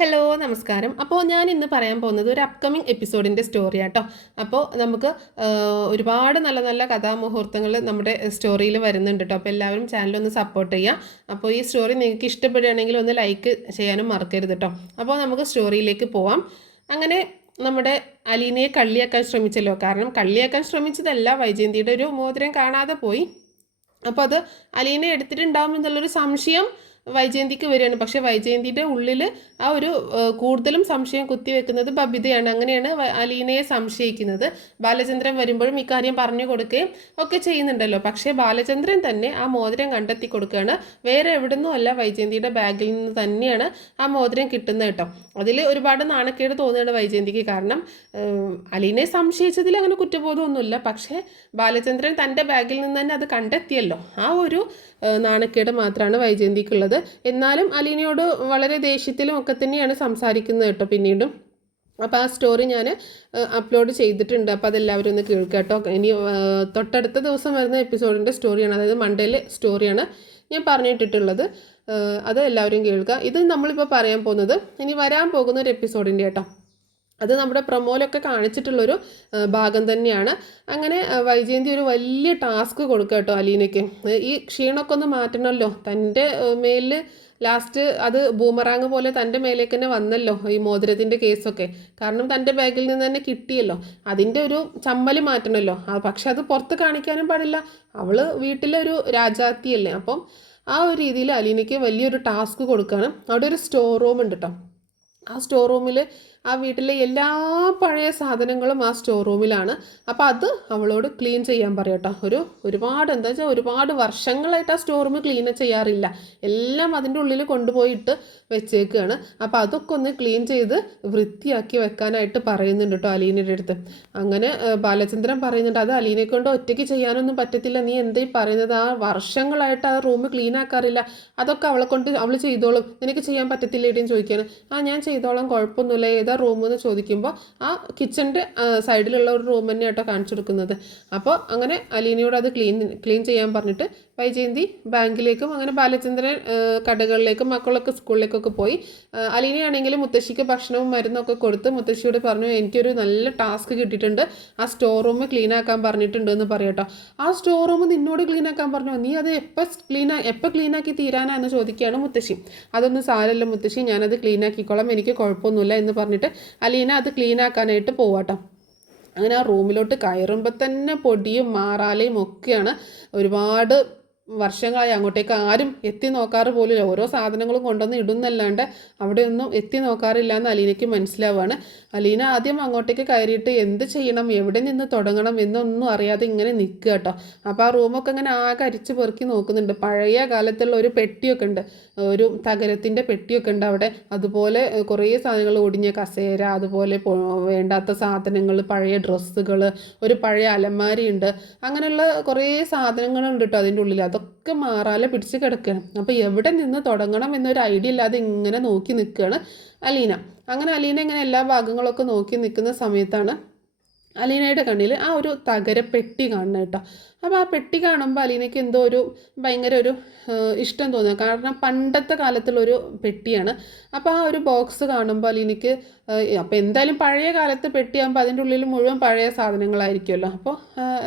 Hello നമസ്കാരം. അപ്പോൾ ഞാൻ ഇന്ന് പറയാൻ പോകുന്നത് ഒരു അപ്കമിങ് എപ്പിസോഡിൻ്റെ സ്റ്റോറിയാട്ടോ. അപ്പോൾ നമുക്ക് ഒരുപാട് നല്ല നല്ല കഥാമുഹൂർത്തങ്ങൾ നമ്മുടെ സ്റ്റോറിയിൽ വരുന്നുണ്ട് കേട്ടോ. അപ്പോൾ എല്ലാവരും ചാനലൊന്ന് സപ്പോർട്ട് ചെയ്യുക. അപ്പോൾ ഈ സ്റ്റോറി നിങ്ങൾക്ക് ഇഷ്ടപ്പെടുകയാണെങ്കിൽ ഒന്ന് ലൈക്ക് ചെയ്യാനും മറക്കരുത് കേട്ടോ. അപ്പോൾ നമുക്ക് സ്റ്റോറിയിലേക്ക് പോവാം. അങ്ങനെ നമ്മുടെ അലീനയെ കള്ളിയാക്കാൻ ശ്രമിച്ചല്ലോ. കാരണം കള്ളിയാക്കാൻ ശ്രമിച്ചതല്ല, വൈജയന്തിയുടെ ഒരു മോതിരം കാണാതെ പോയി. അപ്പോൾ അത് അലീന എടുത്തിട്ടുണ്ടാവും എന്നുള്ളൊരു സംശയം വൈജയന്തിക്ക് വരികയാണ്. പക്ഷേ വൈജയന്തിയുടെ ഉള്ളിൽ ആ ഒരു കൂടുതലും സംശയം കുത്തിവെക്കുന്നത് ബബിതയാണ്. അങ്ങനെയാണ് അലീനയെ സംശയിക്കുന്നത്. ബാലചന്ദ്രൻ വരുമ്പോഴും ഇക്കാര്യം പറഞ്ഞു കൊടുക്കുകയും ഒക്കെ ചെയ്യുന്നുണ്ടല്ലോ. പക്ഷേ ബാലചന്ദ്രൻ തന്നെ ആ മോതിരം കണ്ടെത്തി കൊടുക്കുകയാണ്. വേറെ എവിടുന്നും അല്ല, വൈജയന്തിയുടെ ബാഗിൽ നിന്ന് തന്നെയാണ് ആ മോതിരം കിട്ടുന്നത് കേട്ടോ. അതിൽ ഒരുപാട് നാണക്കേട് തോന്നുകയാണ് വൈജയന്തിക്ക്. കാരണം അലീനയെ സംശയിച്ചതിൽ അങ്ങനെ കുറ്റബോധമൊന്നുമില്ല. പക്ഷേ ബാലചന്ദ്രൻ തൻ്റെ ബാഗിൽ നിന്ന് തന്നെ അത് കണ്ടെത്തിയല്ലോ, ആ ഒരു നാണക്കേട് മാത്രമാണ് വൈജയന്തിക്കുള്ളത്. എന്നാലും അലീനയോട് വളരെ ദേഷ്യത്തിലും ഒക്കെ തന്നെയാണ് സംസാരിക്കുന്നത് കേട്ടോ പിന്നീടും. അപ്പോൾ ആ സ്റ്റോറി ഞാൻ അപ്ലോഡ് ചെയ്തിട്ടുണ്ട്. അപ്പോൾ അതെല്ലാവരും ഒന്ന് കേൾക്കുക കേട്ടോ. ഇനി തൊട്ടടുത്ത ദിവസം വരുന്ന എപ്പിസോഡിൻ്റെ സ്റ്റോറിയാണ്, അതായത് മൺഡേയിലെ സ്റ്റോറിയാണ് ഞാൻ പറഞ്ഞിട്ടിട്ടുള്ളത്. അത് എല്ലാവരും കേൾക്കുക. ഇത് നമ്മളിപ്പോൾ പറയാൻ പോകുന്നത് ഇനി വരാൻ പോകുന്ന ഒരു എപ്പിസോഡിൻ്റെ കേട്ടോ. അത് നമ്മുടെ പ്രൊമോയിലൊക്കെ കാണിച്ചിട്ടുള്ളൊരു ഭാഗം തന്നെയാണ്. അങ്ങനെ വൈജയന്തി ഒരു വലിയ ടാസ്ക് കൊടുക്കുക കേട്ടോ അലീനയ്ക്ക്. ഈ ക്ഷീണമൊക്കെ ഒന്ന് മാറ്റണമല്ലോ. തൻ്റെ മേലിൽ ലാസ്റ്റ് അത് ബൂമറാങ് പോലെ തൻ്റെ മേലേക്ക് തന്നെ വന്നല്ലോ ഈ മോതിരത്തിൻ്റെ കേസൊക്കെ. കാരണം തൻ്റെ ബാഗിൽ നിന്ന് തന്നെ കിട്ടിയല്ലോ. അതിൻ്റെ ഒരു ചമ്മൽ മാറ്റണമല്ലോ. പക്ഷെ അത് പുറത്ത് കാണിക്കാനും പാടില്ല. അവൾ വീട്ടിലെ ഒരു രാജാത്തിയല്ലേ. അപ്പം ആ ഒരു രീതിയിൽ അലീനയ്ക്ക് വലിയൊരു ടാസ്ക് കൊടുക്കുകയാണ്. അവിടെ ഒരു സ്റ്റോർ റൂം ഉണ്ട് കേട്ടോ. ആ സ്റ്റോർ റൂമിൽ ആ വീട്ടിലെ എല്ലാ പഴയ സാധനങ്ങളും ആ സ്റ്റോർ റൂമിലാണ്. അപ്പോൾ അത് അവളോട് ക്ലീൻ ചെയ്യാൻ പറയട്ടോ. ഒരുപാട് എന്താ വെച്ചാൽ ഒരുപാട് വർഷങ്ങളായിട്ട് ആ സ്റ്റോർ റൂം ക്ലീൻ ചെയ്യാറില്ല. എല്ലാം അതിൻ്റെ ഉള്ളിൽ കൊണ്ടുപോയിട്ട് വെച്ചേക്കുകയാണ്. അപ്പോൾ അതൊക്കെ ഒന്ന് ക്ലീൻ ചെയ്ത് വൃത്തിയാക്കി വെക്കാനായിട്ട് പറയുന്നുണ്ട് കേട്ടോ അലീനയുടെ അടുത്ത്. അങ്ങനെ ബാലചന്ദ്രൻ പറയുന്നുണ്ട്, അത് അലീനെ കൊണ്ട് ഒറ്റയ്ക്ക് ചെയ്യാനൊന്നും പറ്റത്തില്ല, നീ എന്തേ പറയുന്നത്, ആ വർഷങ്ങളായിട്ട് ആ റൂം ക്ലീൻ ആക്കാറില്ല, അതൊക്കെ അവളെ കൊണ്ട് അവൾ ചെയ്തോളും, നിനക്ക് ചെയ്യാൻ പറ്റത്തില്ല എവിടെയും ചോദിക്കുകയാണ്. ഞാൻ ചെയ്തോളാം, കുഴപ്പമൊന്നുമില്ല, ഏതാ റൂം എന്ന് ചോദിക്കുമ്പോൾ ആ കിച്ചൻ്റെ സൈഡിലുള്ള ഒരു റൂം തന്നെ കേട്ടോ കാണിച്ചു കൊടുക്കുന്നത്. അപ്പോൾ അങ്ങനെ അലീനയോട് അത് ക്ലീൻ ചെയ്യാൻ പറഞ്ഞിട്ട് വൈജയന്തി ബാങ്കിലേക്കും അങ്ങനെ ബാലചന്ദ്രൻ കടകളിലേക്കും മക്കളൊക്കെ സ്കൂളിലേക്കൊക്കെ പോയി. അലീനയാണെങ്കിൽ മുത്തശ്ശിക്ക് ഭക്ഷണവും മരുന്നൊക്കെ കൊടുത്ത് മുത്തശ്ശിയോട് പറഞ്ഞു, എനിക്കൊരു നല്ല ടാസ്ക് കിട്ടിയിട്ടുണ്ട്, ആ സ്റ്റോർ റൂം ക്ലീൻ ആക്കാൻ പറഞ്ഞിട്ടുണ്ട് എന്ന് പറയട്ടോ. ആ സ്റ്റോർ റൂം നിന്നോട് ക്ലീൻ ആക്കാൻ പറഞ്ഞു, നീ അത് എപ്പോൾ ക്ലീനാക്കി തീരാനാന്ന് ചോദിക്കുകയാണ് മുത്തശ്ശി. അതൊന്നും സാരമല്ല മുത്തശ്ശി, ഞാനത് ക്ലീൻ ആക്കിക്കോളാം, എനിക്ക് കുഴപ്പമൊന്നുമില്ല എന്ന് പറഞ്ഞിട്ട് അലീന അത് ക്ലീൻ ആക്കാനായിട്ട് പോവാട്ടോ. അങ്ങനെ ആ റൂമിലോട്ട് കയറുമ്പോൾ തന്നെ പൊടിയും മാറാലയും ഒക്കെയാണ്. ഒരുപാട് വർഷങ്ങളായി അങ്ങോട്ടേക്ക് ആരും എത്തി നോക്കാറ് പോലില്ല. ഓരോ സാധനങ്ങളും കൊണ്ടുവന്ന് ഇടുന്നല്ലാണ്ട് അവിടെ ഒന്നും എത്തി നോക്കാറില്ല എന്ന് അലീനയ്ക്ക് മനസ്സിലാവുകയാണ്. അലീന ആദ്യം അങ്ങോട്ടേക്ക് കയറിയിട്ട് എന്ത് ചെയ്യണം, എവിടെ നിന്ന് തുടങ്ങണം എന്നൊന്നും അറിയാതെ ഇങ്ങനെ നിൽക്കുക കേട്ടോ. അപ്പോൾ ആ റൂമൊക്കെ ഇങ്ങനെ ആകെ അരിച്ച് പെറുക്കി നോക്കുന്നുണ്ട്. പഴയ കാലത്തുള്ള ഒരു പെട്ടിയൊക്കെ ഉണ്ട്, ഒരു തകരത്തിൻ്റെ പെട്ടിയൊക്കെ ഉണ്ട് അവിടെ. അതുപോലെ കുറേ സാധനങ്ങൾ, ഒടിഞ്ഞ കസേര, അതുപോലെ വേണ്ടാത്ത സാധനങ്ങൾ, പഴയ ഡ്രസ്സുകൾ, ഒരു പഴയ അലമാരി ഉണ്ട്, അങ്ങനെയുള്ള കുറേ സാധനങ്ങളുണ്ട് കേട്ടോ അതിൻ്റെ ഉള്ളിൽ. അതൊക്കെ മാറാലെ പിടിച്ച് കിടക്കുകയാണ്. അപ്പോൾ എവിടെ നിന്ന് തുടങ്ങണം എന്നൊരു ഐഡിയ ഇല്ലാതെ ഇങ്ങനെ നോക്കി നിൽക്കുകയാണ് അലീന. അങ്ങനെ അലീന ഇങ്ങനെ എല്ലാ ഭാഗങ്ങളൊക്കെ നോക്കി നിൽക്കുന്ന സമയത്താണ് അലീനയുടെ കണ്ണിൽ ആ ഒരു തകരപ്പെട്ടി കാണണം കേട്ടോ. അപ്പോൾ ആ പെട്ടി കാണുമ്പോൾ അലീനയ്ക്ക് എന്തോ ഭയങ്കര ഒരു ഇഷ്ടം തോന്നുക. കാരണം പണ്ടത്തെ കാലത്തുള്ളൊരു പെട്ടിയാണ്. അപ്പോൾ ആ ഒരു ബോക്സ് കാണുമ്പോൾ അലീനയ്ക്ക് അപ്പോൾ എന്തായാലും പഴയ കാലത്ത് പെട്ടിയാകുമ്പോൾ അതിൻ്റെ ഉള്ളിൽ മുഴുവൻ പഴയ സാധനങ്ങളായിരിക്കുമല്ലോ. അപ്പോൾ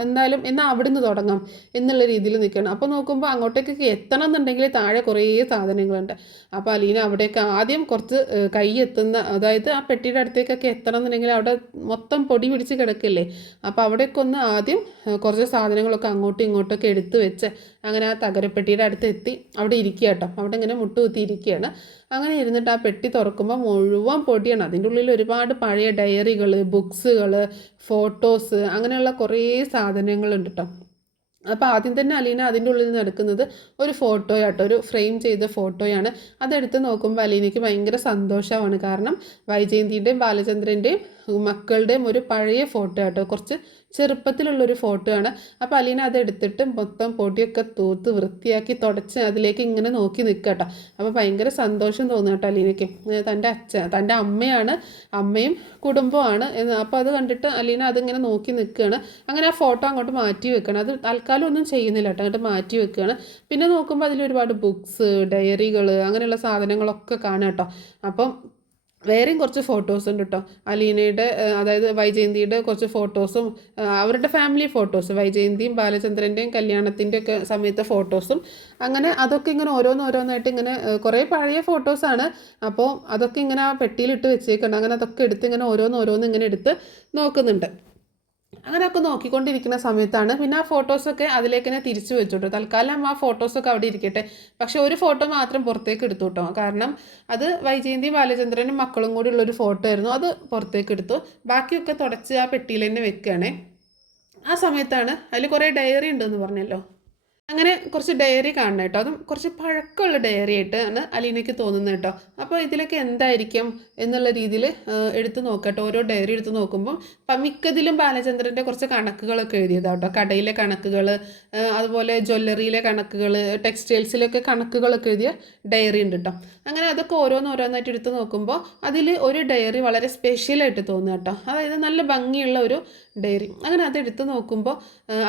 എന്തായാലും എന്നാൽ അവിടുന്ന് തുടങ്ങാം എന്നുള്ള രീതിയിൽ നിൽക്കണം. അപ്പോൾ നോക്കുമ്പോൾ അങ്ങോട്ടേക്കൊക്കെ എത്തണം എന്നുണ്ടെങ്കിൽ താഴെ കുറേ സാധനങ്ങളുണ്ട്. അപ്പോൾ അലീന അവിടെയൊക്കെ ആദ്യം കുറച്ച് കൈ എത്തുന്ന, അതായത് ആ പെട്ടിയുടെ അടുത്തേക്കൊക്കെ എത്തണം എന്നുണ്ടെങ്കിൽ അവിടെ മൊത്തം പൊടി പിടിച്ച് കിടക്കില്ലേ. അപ്പോൾ അവിടെയൊക്കെ ഒന്ന് ആദ്യം കുറച്ച് സാധനങ്ങളൊക്കെ അങ്ങോട്ടും ഇങ്ങോട്ടൊക്കെ എടുത്ത് വെച്ച് അങ്ങനെ ആ തകരപ്പെട്ടിയുടെ അടുത്ത് എത്തി അവിടെ ഇരിക്കുക കേട്ടോ. അവിടെ ഇങ്ങനെ മുട്ടുകുത്തി ഇരിക്കുകയാണ്. അങ്ങനെ ഇരുന്നിട്ട് ആ പെട്ടി തുറക്കുമ്പോൾ മുഴുവൻ പൊടിയാണ്. അതിൻ്റെ ഉള്ളിൽ ഒരുപാട് പഴയ ഡയറികൾ, ബുക്സുകൾ, ഫോട്ടോസ്, അങ്ങനെയുള്ള കുറേ സാധനങ്ങളുണ്ട് കേട്ടോ. അപ്പോൾ ആദ്യം തന്നെ അലീന അതിൻ്റെ ഉള്ളിൽ നിന്ന് എടുക്കുന്നത് ഒരു ഫോട്ടോയാട്ടോ, ഒരു ഫ്രെയിം ചെയ്ത ഫോട്ടോയാണ്. അതെടുത്ത് നോക്കുമ്പോൾ അലീനയ്ക്ക് ഭയങ്കര സന്തോഷമാണ്. കാരണം വൈജയന്തിയുടെയും ബാലചന്ദ്രൻ്റെയും മക്കളുടെയും ഒരു പഴയ ഫോട്ടോ ആട്ടോ, കുറച്ച് ചെറുപ്പത്തിലുള്ളൊരു ഫോട്ടോ ആണ്. അപ്പോൾ അലീന അതെടുത്തിട്ട് മൊത്തം പൊടിയൊക്കെ തൂത്ത് വൃത്തിയാക്കി തുടച്ച് അതിലേക്ക് ഇങ്ങനെ നോക്കി നിൽക്കുക കേട്ടോ. അപ്പോൾ ഭയങ്കര സന്തോഷം തോന്നുക കേട്ടോ അലീനയ്ക്ക്. തൻ്റെ അമ്മയാണ്, അമ്മയും കുടുംബമാണ്. അപ്പോൾ അത് കണ്ടിട്ട് അലീന അതിങ്ങനെ നോക്കി നിൽക്കുകയാണ്. അങ്ങനെ ആ ഫോട്ടോ അങ്ങോട്ട് മാറ്റി വെക്കണം. അത് തൽക്കാലം ഒന്നും ചെയ്യുന്നില്ല കേട്ടോ, അങ്ങോട്ട് മാറ്റി വെക്കുകയാണ്. പിന്നെ നോക്കുമ്പോൾ അതിലൊരുപാട് ബുക്സ്, ഡയറികൾ, അങ്ങനെയുള്ള സാധനങ്ങളൊക്കെ കാണാം കേട്ടോ. അപ്പം വേറെയും കുറച്ച് ഫോട്ടോസ് ഉണ്ട് കേട്ടോ. അലീനയുടെ അതായത് വൈജയന്തിയുടെ കുറച്ച് ഫോട്ടോസും അവരുടെ ഫാമിലി ഫോട്ടോസ്, വൈജയന്തിയും ബാലചന്ദ്രൻ്റെയും കല്യാണത്തിൻ്റെ ഒക്കെ സമയത്തെ ഫോട്ടോസും, അങ്ങനെ അതൊക്കെ ഇങ്ങനെ ഓരോന്നോരോന്നായിട്ട് ഇങ്ങനെ കുറേ പഴയ ഫോട്ടോസാണ്. അപ്പോൾ അതൊക്കെ ഇങ്ങനെ ആ പെട്ടിയിലിട്ട് വെച്ചേക്കുന്നുണ്ട്. അങ്ങനെ അതൊക്കെ എടുത്ത് ഇങ്ങനെ ഓരോന്നോരോന്ന് ഇങ്ങനെ എടുത്ത് നോക്കുന്നുണ്ട്. അങ്ങനെയൊക്കെ നോക്കിക്കൊണ്ടിരിക്കുന്ന സമയത്താണ് പിന്നെ ആ ഫോട്ടോസൊക്കെ അതിലേക്ക് തന്നെ തിരിച്ചു വെച്ചു തൽക്കാലം ആ ഫോട്ടോസൊക്കെ അവിടെ ഇരിക്കട്ടെ. പക്ഷെ ഒരു ഫോട്ടോ മാത്രം പുറത്തേക്ക് എടുത്തു കേട്ടോ. കാരണം അത് വൈജയന്തി ബാലചന്ദ്രനും മക്കളും കൂടി ഉള്ളൊരു ഫോട്ടോ ആയിരുന്നു. അത് പുറത്തേക്ക് എടുത്തു. ബാക്കിയൊക്കെ തുടച്ച് ആ പെട്ടിയിൽ തന്നെ വെക്കുകയാണേ. ആ സമയത്താണ് അതിൽ കുറേ ഡയറി ഉണ്ടെന്ന് പറഞ്ഞല്ലോ. അങ്ങനെ കുറച്ച് ഡയറി കാണണം കേട്ടോ. അതും കുറച്ച് പഴക്കമുള്ള ഡയറി ആയിട്ടാണ് അലീനയ്ക്ക് തോന്നുന്നത് കേട്ടോ. അപ്പോൾ ഇതിലൊക്കെ എന്തായിരിക്കും എന്നുള്ള രീതിയിൽ എടുത്ത് നോക്കട്ടോ. ഓരോ ഡയറി എടുത്ത് നോക്കുമ്പോൾ മിക്കതിലും ബാലചന്ദ്രൻ്റെ കുറച്ച് കണക്കുകളൊക്കെ എഴുതിയതാണ് കേട്ടോ. കടയിലെ കണക്കുകൾ, അതുപോലെ ജ്വല്ലറിയിലെ കണക്കുകൾ, ടെക്സ്റ്റൈൽസിലൊക്കെ കണക്കുകളൊക്കെ എഴുതിയ ഡയറി ഉണ്ട് കേട്ടോ. അങ്ങനെ അതൊക്കെ ഓരോന്നോരോന്നായിട്ട് എടുത്ത് നോക്കുമ്പോൾ അതിൽ ഒരു ഡയറി വളരെ സ്പെഷ്യലായിട്ട് തോന്നുക കേട്ടോ. അതായത് നല്ല ഭംഗിയുള്ള ഒരു ഡയറി. അങ്ങനെ അതെടുത്ത് നോക്കുമ്പോൾ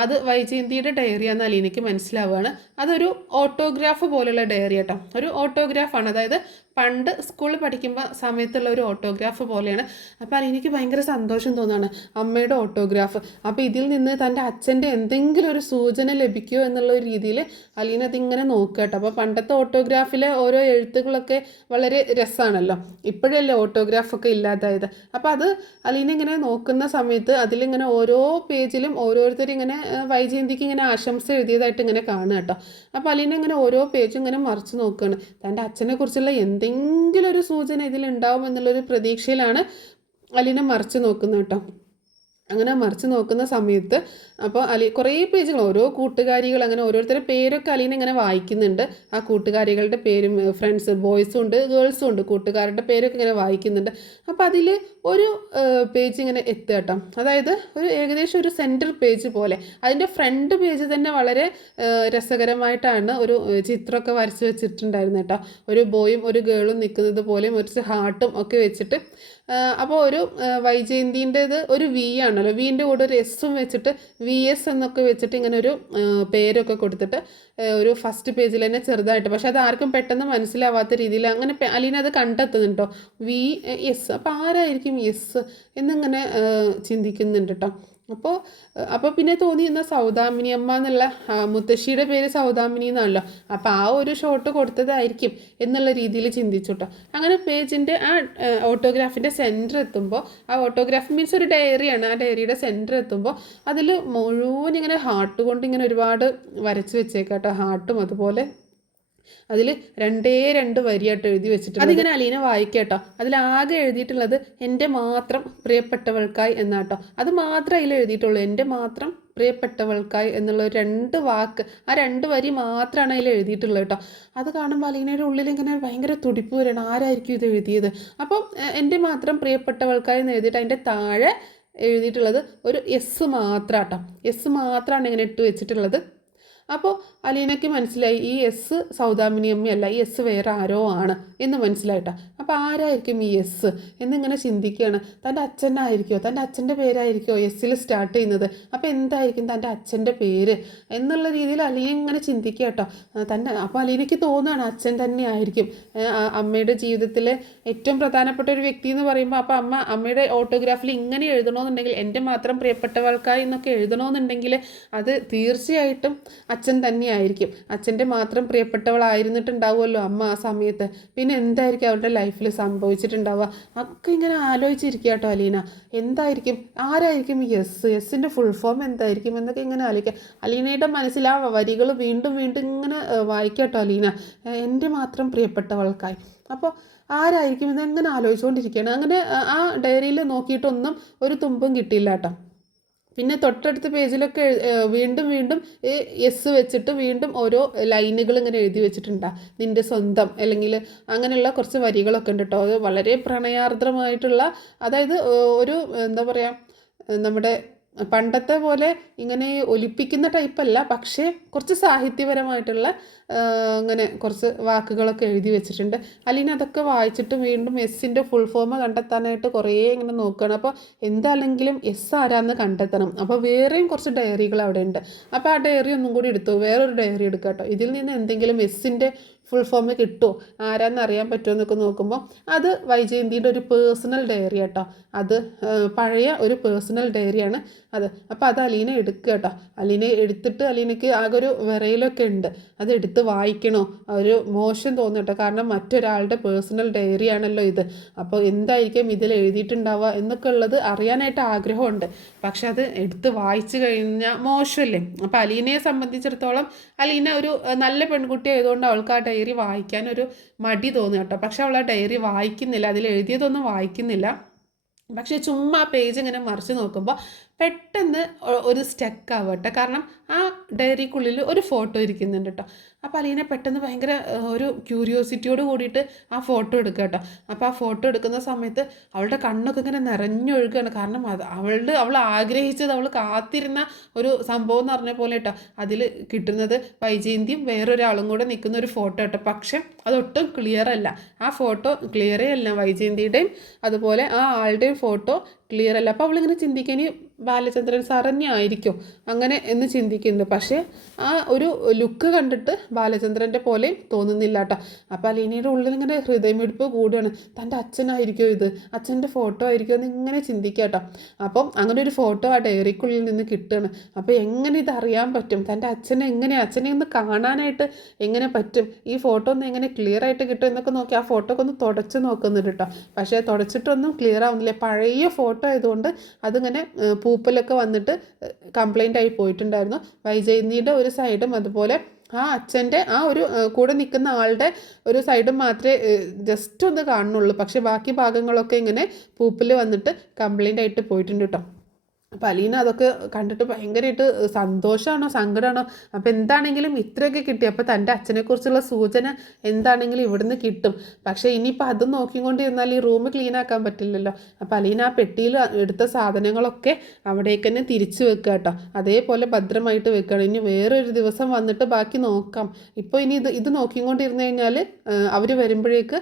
അത് വൈജയന്തിയുടെ ഡയറിയാണെന്ന് അലീനയ്ക്ക് മനസ്സിലാവുകയാണ്. അതൊരു ഓട്ടോഗ്രാഫ് പോലുള്ള ഡയറി കേട്ടോ. ഒരു ഓട്ടോഗ്രാഫാണ്. അതായത് പണ്ട് സ്കൂളിൽ പഠിക്കുമ്പോൾ സമയത്തുള്ള ഒരു ഓട്ടോഗ്രാഫ് പോലെയാണ്. അപ്പോൾ അലീനയ്ക്ക് ഭയങ്കര സന്തോഷം തോന്നുകയാണ്. അമ്മയുടെ ഓട്ടോഗ്രാഫ്. അപ്പോൾ ഇതിൽ നിന്ന് തൻ്റെ അച്ഛൻ്റെ എന്തെങ്കിലും ഒരു സൂചന ലഭിക്കുമോ എന്നുള്ള ഒരു രീതിയിൽ അലീന അതിങ്ങനെ നോക്കുക കേട്ടോ. അപ്പോൾ പണ്ടത്തെ ഓട്ടോഗ്രാഫിലെ ഓരോ എഴുത്തുകളൊക്കെ വളരെ രസമാണല്ലോ. ഇപ്പോഴല്ലേ ഓട്ടോഗ്രാഫൊക്കെ ഇല്ലാതായത്. അപ്പോൾ അത് അലീന ഇങ്ങനെ നോക്കുന്ന സമയത്ത് അതിലിങ്ങനെ ഓരോ പേജിലും ഓരോരുത്തരിങ്ങനെ വൈജയന്തിക്ക് ഇങ്ങനെ ആശംസ എഴുതിയതായിട്ട് ഇങ്ങനെ കാണുക കേട്ടോ. അപ്പോൾ അലീന ഇങ്ങനെ ഓരോ പേജും ഇങ്ങനെ മറിച്ച് നോക്കുകയാണ്. തൻ്റെ അച്ഛനെ കുറിച്ചുള്ള എന്തെങ്കിലും ഒരു സൂചന ഇതിലുണ്ടാവും എന്നുള്ളൊരു പ്രതീക്ഷയിലാണ് അലീന മറിച്ച് നോക്കുന്നത് കേട്ടോ. അങ്ങനെ മറിച്ച് നോക്കുന്ന സമയത്ത് അപ്പോൾ കുറേ പേജുകൾ, ഓരോ കൂട്ടുകാരികൾ, അങ്ങനെ ഓരോരുത്തരുടെ പേരൊക്കെ അലീന ഇങ്ങനെ വായിക്കുന്നുണ്ട്. ആ കൂട്ടുകാരികളുടെ പേരും, ഫ്രണ്ട്സ്, ബോയ്സും ഉണ്ട് ഗേൾസും ഉണ്ട്, കൂട്ടുകാരുടെ പേരൊക്കെ ഇങ്ങനെ വായിക്കുന്നുണ്ട്. അപ്പോൾ അതിൽ ഒരു പേജ് ഇങ്ങനെ എത്തുക കേട്ടോ. അതായത് ഒരു ഏകദേശം ഒരു സെൻറ്റർ പേജ് പോലെ. അതിൻ്റെ ഫ്രണ്ട് പേജ് തന്നെ വളരെ രസകരമായിട്ടാണ് ഒരു ചിത്രമൊക്കെ വരച്ച് വെച്ചിട്ടുണ്ടായിരുന്നു കേട്ടോ. ഒരു ബോയും ഒരു ഗേളും നിൽക്കുന്നത് പോലെയും ഒരു ഹാർട്ടും ഒക്കെ വെച്ചിട്ട്. അപ്പോൾ ഒരു വൈജയന്തിൻ്റേത് ഒരു വി ആണല്ലോ. വീൻ്റെ കൂടെ ഒരു എസ്സും വെച്ചിട്ട് VS എന്നൊക്കെ വെച്ചിട്ട് ഇങ്ങനെ ഒരു പേരൊക്കെ കൊടുത്തിട്ട് ഒരു ഫസ്റ്റ് പേജിൽ തന്നെ ചെറുതായിട്ട്, പക്ഷെ അത് ആർക്കും പെട്ടെന്ന് മനസ്സിലാവാത്ത രീതിയിൽ അങ്ങനെ അലീന അത് കണ്ടെത്തുന്നുണ്ടോ VS. അപ്പോൾ ആരായിരിക്കും എസ് എന്നിങ്ങനെ ചിന്തിക്കുന്നുണ്ട് കേട്ടോ. അപ്പോൾ പിന്നെ തോന്നി എന്നാൽ സൗദാമിനി അമ്മ എന്നുള്ള മുത്തശ്ശിയുടെ പേര് സൗദാമിനി എന്നാണല്ലോ. അപ്പോൾ ആ ഒരു ഷോട്ട് കൊടുത്തതായിരിക്കും എന്നുള്ള രീതിയിൽ ചിന്തിച്ചു കേട്ടോ. അങ്ങനെ പേജിൻ്റെ ആ ഓട്ടോഗ്രാഫിൻ്റെ സെൻറ്റർ എത്തുമ്പോൾ, ആ ഓട്ടോഗ്രാഫ് മീൻസ് ഒരു ഡയറിയാണ്, ആ ഡയറിയുടെ സെൻറ്റർ എത്തുമ്പോൾ അതിൽ മുഴുവൻ ഇങ്ങനെ ഹാർട്ട് കൊണ്ട് ഇങ്ങനെ ഒരുപാട് വരച്ച് വെച്ചേക്കാട്ടോ. ഹാർട്ടും അതുപോലെ അതിൽ 2 വരിയായിട്ട് എഴുതി വെച്ചിട്ടുണ്ട്. അതിങ്ങനെ അലീന വായിക്കട്ടോ. അതിലാകെ എഴുതിയിട്ടുള്ളത് എൻ്റെ മാത്രം പ്രിയപ്പെട്ടവൾക്കായി എന്നാട്ടോ. അത് മാത്രമേ അതിൽ എഴുതിയിട്ടുള്ളൂ, എൻ്റെ മാത്രം പ്രിയപ്പെട്ടവൾക്കായി എന്നുള്ള 2 വാക്ക്, ആ 2 വരി മാത്രമാണ് അതിൽ എഴുതിയിട്ടുള്ളത് കേട്ടോ. അത് കാണുമ്പോൾ അലീനയുടെ ഉള്ളിൽ ഇങ്ങനെ ഭയങ്കര തുടിപ്പ് വരണം, ആരായിരിക്കും ഇത് എഴുതിയത്. അപ്പം എൻ്റെ മാത്രം പ്രിയപ്പെട്ടവൾക്കായി എന്ന് എഴുതിയിട്ട് അതിൻ്റെ താഴെ എഴുതിയിട്ടുള്ളത് ഒരു എസ് മാത്രം കേട്ടോ. എസ് മാത്രമാണ് ഇങ്ങനെ ഇട്ട് വെച്ചിട്ടുള്ളത്. അപ്പോൾ അലീനയ്ക്ക് മനസ്സിലായി ഈ എസ് സൗദാമിനി അമ്മയല്ല, ഈ എസ് വേറെ ആരോ ആണ് എന്ന് മനസ്സിലായിട്ടാ. അപ്പോൾ ആരായിരിക്കും ഈ എസ് എന്നിങ്ങനെ ചിന്തിക്കുകയാണ്. തൻ്റെ അച്ഛനായിരിക്കുമോ, തൻ്റെ അച്ഛൻ്റെ പേരായിരിക്കുമോ എസ്സിൽ സ്റ്റാർട്ട് ചെയ്യുന്നത്. അപ്പോൾ എന്തായിരിക്കും തൻ്റെ അച്ഛൻ്റെ പേര് എന്നുള്ള രീതിയിൽ അലീന ഇങ്ങനെ ചിന്തിക്കുക കേട്ടോ. അപ്പോൾ അലീനയ്ക്ക് തോന്നുകയാണ് അച്ഛൻ തന്നെ ആയിരിക്കും അമ്മയുടെ ജീവിതത്തിലെ ഏറ്റവും പ്രധാനപ്പെട്ട ഒരു വ്യക്തി എന്ന് പറയുമ്പോൾ. അപ്പോൾ അമ്മയുടെ ഓട്ടോഗ്രാഫിൽ ഇങ്ങനെ എഴുതണമെന്നുണ്ടെങ്കിൽ, എൻ്റെ മാത്രം പ്രിയപ്പെട്ടവൾക്കായി എന്നൊക്കെ എഴുതണമെന്നുണ്ടെങ്കിൽ അത് തീർച്ചയായിട്ടും അച്ഛൻ തന്നെയായിരിക്കും. അച്ഛൻ്റെ മാത്രം പ്രിയപ്പെട്ടവളായിരുന്നിട്ടുണ്ടാവുമല്ലോ അമ്മ ആ സമയത്ത്. പിന്നെ എന്തായിരിക്കും അവരുടെ ലൈഫിൽ സംഭവിച്ചിട്ടുണ്ടാവുക ഒക്കെ ഇങ്ങനെ ആലോചിച്ചിരിക്കുക കേട്ടോ അലീന. എന്തായിരിക്കും, ആരായിരിക്കും ഈ എസ്സിൻ്റെ ഫുൾ ഫോം എന്തായിരിക്കും എന്നൊക്കെ ഇങ്ങനെ ആലോചിക്കുക. അലീനയുടെ മനസ്സിൽ ആ വരികൾ വീണ്ടും വീണ്ടും ഇങ്ങനെ വായിക്കാട്ടോ അലീന. എൻ്റെ മാത്രം പ്രിയപ്പെട്ടവൾക്കായി. അപ്പോൾ ആരായിരിക്കും ഇതെങ്ങനെ ആലോചിച്ചുകൊണ്ടിരിക്കുകയാണ്. അങ്ങനെ ആ ഡയറിയിൽ നോക്കിയിട്ടൊന്നും ഒരു തുമ്പും കിട്ടിയില്ല കേട്ടോ. പിന്നെ തൊട്ടടുത്ത പേജിലൊക്കെ വീണ്ടും വീണ്ടും എസ് വെച്ചിട്ട് വീണ്ടും ഓരോ ലൈനുകൾ ഇങ്ങനെ എഴുതി വെച്ചിട്ടുണ്ടാ. നിൻ്റെ സ്വന്തം അല്ലെങ്കിൽ അങ്ങനെയുള്ള കുറച്ച് വരികളൊക്കെ ഉണ്ട് കേട്ടോ. അത് വളരെ പ്രണയാർദ്രമായിട്ടുള്ള, അതായത് ഒരു എന്താ പറയുക, നമ്മുടെ പണ്ടത്തെ പോലെ ഇങ്ങനെ ഒലിപ്പിക്കുന്ന ടൈപ്പല്ല, പക്ഷേ കുറച്ച് സാഹിത്യപരമായിട്ടുള്ള അങ്ങനെ കുറച്ച് വാക്കുകളൊക്കെ എഴുതി വെച്ചിട്ടുണ്ട്. അലീന അതൊക്കെ വായിച്ചിട്ട് വീണ്ടും എസ്സിൻ്റെ ഫുൾ ഫോം കണ്ടെത്താനായിട്ട് കുറേ ഇങ്ങനെ നോക്കുകയാണ്. അപ്പോൾ എന്താണെങ്കിലും എസ് ആരാന്ന് കണ്ടെത്തണം. അപ്പോൾ വേറെയും കുറച്ച് ഡയറികൾ അവിടെ ഉണ്ട്. അപ്പോൾ ആ ഡയറി ഒന്നും കൂടി എടുത്തു, വേറൊരു ഡയറി എടുക്കുക കേട്ടോ. ഇതിൽ നിന്ന് എന്തെങ്കിലും എസ്സിൻ്റെ ഫുൾ ഫോം കിട്ടുമോ, ആരാന്ന് അറിയാൻ പറ്റുമോ എന്നൊക്കെ നോക്കുമ്പോൾ അത് വൈജയന്തിയുടെ ഒരു പേഴ്സണൽ ഡയറി കേട്ടോ. അത് പഴയ ഒരു പേഴ്സണൽ ഡയറിയാണ് അത്. അപ്പോൾ അത് അലീന എടുക്കുക കേട്ടോ. അലീന എടുത്തിട്ട് അലീനയ്ക്ക് ആകെ ഒരു വിറയിലൊക്കെ ഉണ്ട്. അത് എടുത്ത് വായിക്കണോ, ഒരു മോശം തോന്നും കേട്ടോ. കാരണം മറ്റൊരാളുടെ പേഴ്സണൽ ഡയറി ആണല്ലോ ഇത്. അപ്പോൾ എന്തായിരിക്കും ഇതിൽ എഴുതിയിട്ടുണ്ടാവുക എന്നൊക്കെ ഉള്ളത് അറിയാനായിട്ട് ആഗ്രഹമുണ്ട്. പക്ഷെ അത് എടുത്ത് വായിച്ചു കഴിഞ്ഞാൽ മോശമല്ലേ. അപ്പോൾ അലീനയെ സംബന്ധിച്ചിടത്തോളം അലീന ഒരു നല്ല പെൺകുട്ടി ആയതുകൊണ്ട് അവൾക്ക് ആ ഡയറി വായിക്കാനൊരു മടി തോന്നുക കേട്ടോ. പക്ഷെ അവൾ ആ ഡയറി വായിക്കുന്നില്ല, അതിൽ എഴുതിയതൊന്നും വായിക്കുന്നില്ല. പക്ഷേ ചുമ്മാ പേജ് ഇങ്ങനെ മറിച്ച് നോക്കുമ്പോൾ പെട്ടെന്ന് ഒരു സ്റ്റക്ക് ആവട്ടെ. കാരണം ആ ഡയറിക്കുള്ളിൽ ഒരു ഫോട്ടോ ഇരിക്കുന്നുണ്ട് കേട്ടോ. അപ്പോൾ അലീന പെട്ടെന്ന് ഭയങ്കര ഒരു ക്യൂരിയോസിറ്റിയോട് കൂടിയിട്ട് ആ ഫോട്ടോ എടുക്കുക കേട്ടോ. അപ്പോൾ ആ ഫോട്ടോ എടുക്കുന്ന സമയത്ത് അവളുടെ കണ്ണൊക്കെ ഇങ്ങനെ നിറഞ്ഞൊഴുകുകയാണ്. കാരണം അവൾ ആഗ്രഹിച്ചത്, അവൾ കാത്തിരുന്ന ഒരു സംഭവം എന്ന് പറഞ്ഞ പോലെ കേട്ടോ. അതിൽ കിട്ടുന്നത് വൈജയന്തിയും വേറൊരാളും കൂടെ നിൽക്കുന്ന ഒരു ഫോട്ടോ കേട്ടോ. പക്ഷെ അതൊട്ടും ക്ലിയർ അല്ല. ആ ഫോട്ടോ ക്ലിയറേ അല്ല. വൈജയന്തിയുടെയും അതുപോലെ ആ ആളുടെയും ഫോട്ടോ ക്ലിയർ അല്ല. അപ്പോൾ അവളിങ്ങനെ ചിന്തിക്കാൻ ബാലചന്ദ്രൻ സാർ തന്നെ ആയിരിക്കും അങ്ങനെ എന്ന് ചിന്തിക്കുന്നുണ്ട്. പക്ഷേ ആ ഒരു ലുക്ക് കണ്ടിട്ട് ബാലചന്ദ്രൻ്റെ പോലെ തോന്നുന്നില്ല കേട്ടോ. അപ്പോൾ അലീനയുടെ ഉള്ളിൽ ഇങ്ങനെ ഹൃദയമിടിപ്പ് കൂടുകയാണ്. തൻ്റെ അച്ഛനായിരിക്കും ഇത്, അച്ഛൻ്റെ ഫോട്ടോ ആയിരിക്കും എന്ന് ഇങ്ങനെ ചിന്തിക്കുക കേട്ടോ. അപ്പം അങ്ങനെ ഒരു ഫോട്ടോ ആ ഡയറിക്കുള്ളിൽ നിന്ന് കിട്ടുകയാണ്. അപ്പോൾ എങ്ങനെ ഇതറിയാൻ പറ്റും, തൻ്റെ അച്ഛനെ ഒന്ന് കാണാനായിട്ട് എങ്ങനെ പറ്റും, ഈ ഫോട്ടോ ഒന്ന് എങ്ങനെ ക്ലിയർ ആയിട്ട് കിട്ടും എന്നൊക്കെ നോക്കി ആ ഫോട്ടോ ഒക്കെ ഒന്ന് തുടച്ച് നോക്കുന്നുണ്ട് കേട്ടോ. പക്ഷേ തുടച്ചിട്ടൊന്നും ക്ലിയർ ആവുന്നില്ല. പഴയ ഫോട്ടോ ആയതുകൊണ്ട് അതിങ്ങനെ പൂപ്പലൊക്കെ വന്നിട്ട് കംപ്ലൈൻ്റ് ആയി പോയിട്ടുണ്ടായിരുന്നു. വൈജയന്തിയുടെ ഒരു സൈഡും അതുപോലെ ആ അച്ഛൻ്റെ ആ ഒരു കൂടെ നിൽക്കുന്ന ആളുടെ ഒരു സൈഡും മാത്രമേ ജസ്റ്റ് ഒന്ന് കാണുന്നുള്ളൂ. പക്ഷേ ബാക്കി ഭാഗങ്ങളൊക്കെ ഇങ്ങനെ പൂപ്പൽ വന്നിട്ട് കംപ്ലൈൻ്റ് ആയിട്ട് പോയിട്ടുണ്ട് കേട്ടോ. അപ്പോൾ അലീന അതൊക്കെ കണ്ടിട്ട് ഭയങ്കരമായിട്ട് സന്തോഷമാണോ സങ്കടമാണോ, അപ്പോൾ എന്താണെങ്കിലും ഇത്രയൊക്കെ കിട്ടി. അപ്പോൾ തൻ്റെ അച്ഛനെക്കുറിച്ചുള്ള സൂചന എന്താണെങ്കിലും ഇവിടുന്ന് കിട്ടും. പക്ഷേ ഇനിയിപ്പോൾ അത് നോക്കിക്കൊണ്ടിരുന്നാൽ ഈ റൂം ക്ലീൻ ആക്കാൻ പറ്റില്ലല്ലോ. അപ്പോൾ അലീന ആ പെട്ടിയിൽ എടുത്ത സാധനങ്ങളൊക്കെ അവിടേക്ക് തന്നെ തിരിച്ചു വെക്കുക കേട്ടോ. അതേപോലെ ഭദ്രമായിട്ട് വെക്കണം. ഇനി വേറൊരു ദിവസം വന്നിട്ട് ബാക്കി നോക്കാം. ഇപ്പോൾ ഇനി ഇത് നോക്കിക്കൊണ്ടിരുന്നു കഴിഞ്ഞാൽ അവർ വരുമ്പോഴേക്ക്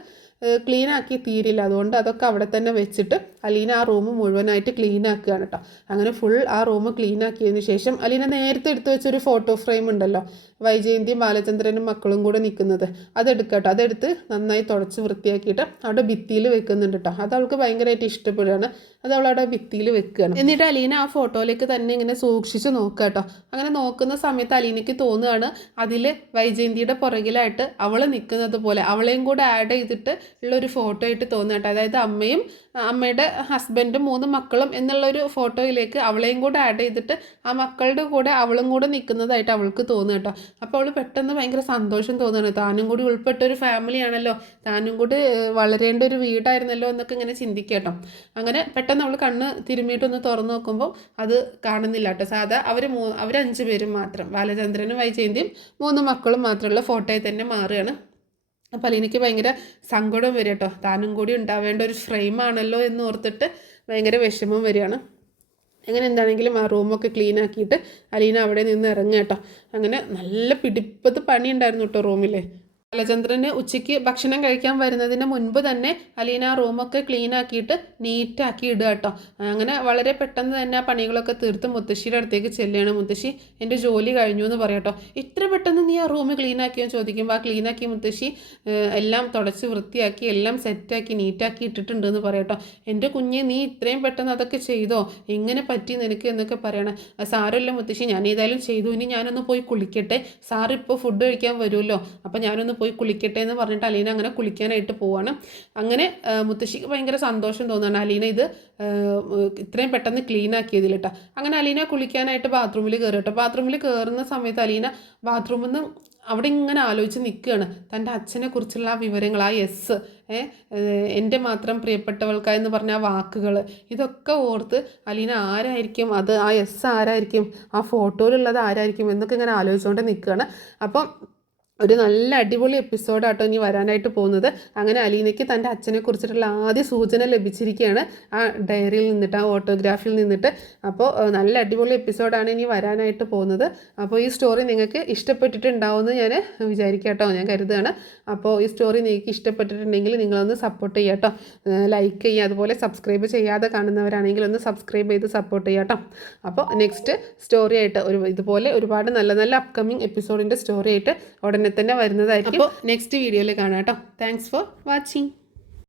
ക്ലീനാക്കി തീരില്ല. അതുകൊണ്ട് അതൊക്കെ അവിടെ തന്നെ വെച്ചിട്ട് അലീന ആ റൂം മുഴുവനായിട്ട് ക്ലീൻ ആക്കുകയാണ് കേട്ടോ. അങ്ങനെ ഫുൾ ആ റൂം ക്ലീൻ ആക്കിയതിന് ശേഷം അലീന നേരത്തെ എടുത്തു വെച്ചൊരു ഫോട്ടോ ഫ്രെയിം ഉണ്ടല്ലോ, വൈജയന്തിയും ബാലചന്ദ്രനും മക്കളും കൂടെ നിൽക്കുന്നത്, അതെടുക്കുക കേട്ടോ. അതെടുത്ത് നന്നായി തുടച്ച് വൃത്തിയാക്കിയിട്ട് അവിടെ ഭിത്തിയിൽ വെക്കുന്നുണ്ട് കേട്ടോ. അത് അവൾക്ക് ഭയങ്കരമായിട്ട് ഇഷ്ടപ്പെടുകയാണ്. അത് അവളവിടെ ഭിത്തിയിൽ വെക്കുകയാണ്. എന്നിട്ട് അലീന ആ ഫോട്ടോയിലേക്ക് തന്നെ ഇങ്ങനെ സൂക്ഷിച്ച് നോക്കുക കേട്ടോ. അങ്ങനെ നോക്കുന്ന സമയത്ത് അലീനയ്ക്ക് തോന്നുകയാണ് അതിൽ വൈജയന്തിയുടെ പുറകിലായിട്ട് അവൾ നിൽക്കുന്നത് പോലെ അവളെയും കൂടെ ആഡ് ചെയ്തിട്ട് ഉള്ളൊരു ഫോട്ടോ ആയിട്ട് തോന്നുക കേട്ടോ. അതായത് അമ്മയും അമ്മയുടെ ഹസ്ബൻഡും 3 മക്കളും എന്നുള്ളൊരു ഫോട്ടോയിലേക്ക് അവളെയും കൂടെ ആഡ് ചെയ്തിട്ട് ആ മക്കളുടെ കൂടെ അവളും കൂടെ നിൽക്കുന്നതായിട്ട് അവൾക്ക് തോന്നുക കേട്ടോ. അപ്പോൾ അവൾ പെട്ടെന്ന് ഭയങ്കര സന്തോഷം തോന്നുകയാണ്. താനും കൂടി ഉൾപ്പെട്ട ഒരു ഫാമിലിയാണല്ലോ, താനും കൂടി വളരേണ്ട ഒരു വീടായിരുന്നല്ലോ എന്നൊക്കെ ഇങ്ങനെ ചിന്തിക്കുക കേട്ടോ. അങ്ങനെ പെട്ടെന്ന് അവൾ കണ്ണ് തിരുമ്മിയിട്ടൊന്ന് തുറന്നു നോക്കുമ്പോൾ അത് കാണുന്നില്ല കേട്ടോ. സാധാ അവർ 5 പേരും മാത്രം, ബാലചന്ദ്രനും വൈജയന്തിയും 3 മക്കളും മാത്രമുള്ള ഫോട്ടോയിൽ തന്നെ മാറുകയാണ്. അപ്പോൾ അലീനയ്ക്ക് ഭയങ്കര സങ്കടം വരും കേട്ടോ. താനും കൂടി ഉണ്ടാവേണ്ട ഒരു ഫ്രെയിമാണല്ലോ എന്ന് ഓർത്തിട്ട് ഭയങ്കര വിഷമം വരികയാണ്. അങ്ങനെ എന്താണെങ്കിലും ആ റൂമൊക്കെ ക്ലീൻ ആക്കിയിട്ട് അലീന അവിടെ നിന്ന് ഇറങ്ങുക കേട്ടോ. അങ്ങനെ നല്ല പിടിപ്പത്ത് പണി ഉണ്ടായിരുന്നു കേട്ടോ റൂമിൽ. ബാലചന്ദ്രന് ഉച്ചയ്ക്ക് ഭക്ഷണം കഴിക്കാൻ വരുന്നതിന് മുൻപ് തന്നെ അലീന ആ റൂമൊക്കെ ക്ലീൻ ആക്കിയിട്ട് നീറ്റാക്കി ഇടുക കേട്ടോ. അങ്ങനെ വളരെ പെട്ടെന്ന് തന്നെ ആ പണികളൊക്കെ തീർത്ത് മുത്തശ്ശിയുടെ അടുത്തേക്ക് ചെല്ലുകയാണ്. മുത്തശ്ശി എൻ്റെ ജോലി കഴിഞ്ഞു എന്ന് പറയാം കേട്ടോ. ഇത്ര പെട്ടെന്ന് നീ ആ റൂം ക്ലീൻ ആക്കിയോ ചോദിക്കുമ്പോൾ ആ ക്ലീനാക്കി മുത്തശ്ശി എല്ലാം തുടച്ച് വൃത്തിയാക്കി എല്ലാം സെറ്റാക്കി നീറ്റാക്കി ഇട്ടിട്ടുണ്ട് എന്ന് പറയാം കേട്ടോ. എൻ്റെ കുഞ്ഞ് നീ ഇത്രയും പെട്ടെന്ന് അതൊക്കെ ചെയ്തോ, എങ്ങനെ പറ്റി നിനക്ക് എന്നൊക്കെ പറയണേ. സാരമില്ല മുത്തശ്ശി, ഞാൻ ഏതായാലും ചെയ്തു, ഇനി ഞാനൊന്ന് പോയി കുളിക്കട്ടെ, സാറിപ്പോൾ ഫുഡ് കഴിക്കാൻ വരുമല്ലോ, അപ്പോൾ ഞാനൊന്ന് പോയി കുളിക്കട്ടെ എന്ന് പറഞ്ഞിട്ട് അലീന അങ്ങനെ കുളിക്കാനായിട്ട് പോവാണ്. അങ്ങനെ മുത്തശ്ശിക്ക് ഭയങ്കര സന്തോഷം തോന്നുകയാണ് അലീന ഇത് ഇത്രയും പെട്ടെന്ന് ക്ലീൻ ആക്കിയതിൽ കേട്ടോ. അങ്ങനെ അലീന കുളിക്കാനായിട്ട് ബാത്റൂമിൽ കയറി കേട്ടോ. ബാത്റൂമിൽ കയറുന്ന സമയത്ത് അലീന ബാത്റൂമിൽ നിന്ന് അവിടെ ഇങ്ങനെ ആലോചിച്ച് നിൽക്കുകയാണ്. തൻ്റെ അച്ഛനെ കുറിച്ചുള്ള ആ വിവരങ്ങൾ, ആ എസ് എൻ്റെ മാത്രം പ്രിയപ്പെട്ടവൾക്കായെന്ന് പറഞ്ഞ ആ വാക്കുകൾ, ഇതൊക്കെ ഓർത്ത് അലീന ആരായിരിക്കും അത്, ആ എസ് ആരായിരിക്കും, ആ ഫോട്ടോയിലുള്ളത് ആരായിരിക്കും എന്നൊക്കെ ഇങ്ങനെ ആലോചിച്ചുകൊണ്ട് നിൽക്കുകയാണ്. അപ്പം ഒരു നല്ല അടിപൊളി എപ്പിസോഡാട്ടോ ഇനി വരാനായിട്ട് പോകുന്നത്. അങ്ങനെ അലീനയ്ക്ക് തൻ്റെ അച്ഛനെ കുറിച്ചിട്ടുള്ള ആദ്യ സൂചന ലഭിച്ചിരിക്കുകയാണ് ആ ഡയറിയിൽ നിന്നിട്ട്, ആ ഓട്ടോഗ്രാഫിൽ നിന്നിട്ട്. അപ്പോൾ നല്ല അടിപൊളി എപ്പിസോഡാണ് ഇനി വരാനായിട്ട് പോകുന്നത്. അപ്പോൾ ഈ സ്റ്റോറി നിങ്ങൾക്ക് ഇഷ്ടപ്പെട്ടിട്ടുണ്ടാവുമെന്ന് ഞാൻ വിചാരിക്കാം കേട്ടോ, ഞാൻ കരുതുകയാണ്. അപ്പോൾ ഈ സ്റ്റോറി നിങ്ങൾക്ക് ഇഷ്ടപ്പെട്ടിട്ടുണ്ടെങ്കിൽ നിങ്ങളൊന്ന് സപ്പോർട്ട് ചെയ്യുക കേട്ടോ, ലൈക്ക് ചെയ്യുക. അതുപോലെ സബ്സ്ക്രൈബ് ചെയ്യാതെ കാണുന്നവരാണെങ്കിൽ ഒന്ന് സബ്സ്ക്രൈബ് ചെയ്ത് സപ്പോർട്ട് ചെയ്യുക കേട്ടോ. അപ്പോൾ നെക്സ്റ്റ് സ്റ്റോറി ആയിട്ട് ഇതുപോലെ ഒരുപാട് നല്ല നല്ല അപ്കമിങ് എപ്പിസോഡിൻ്റെ സ്റ്റോറി ആയിട്ട് ഉടനെ ഉടനെ തന്നെ വരുന്നതായിരിക്കും. അപ്പോൾ നെക്സ്റ്റ് വീഡിയോയിൽ കാണാം കേട്ടോ. Thanks for watching.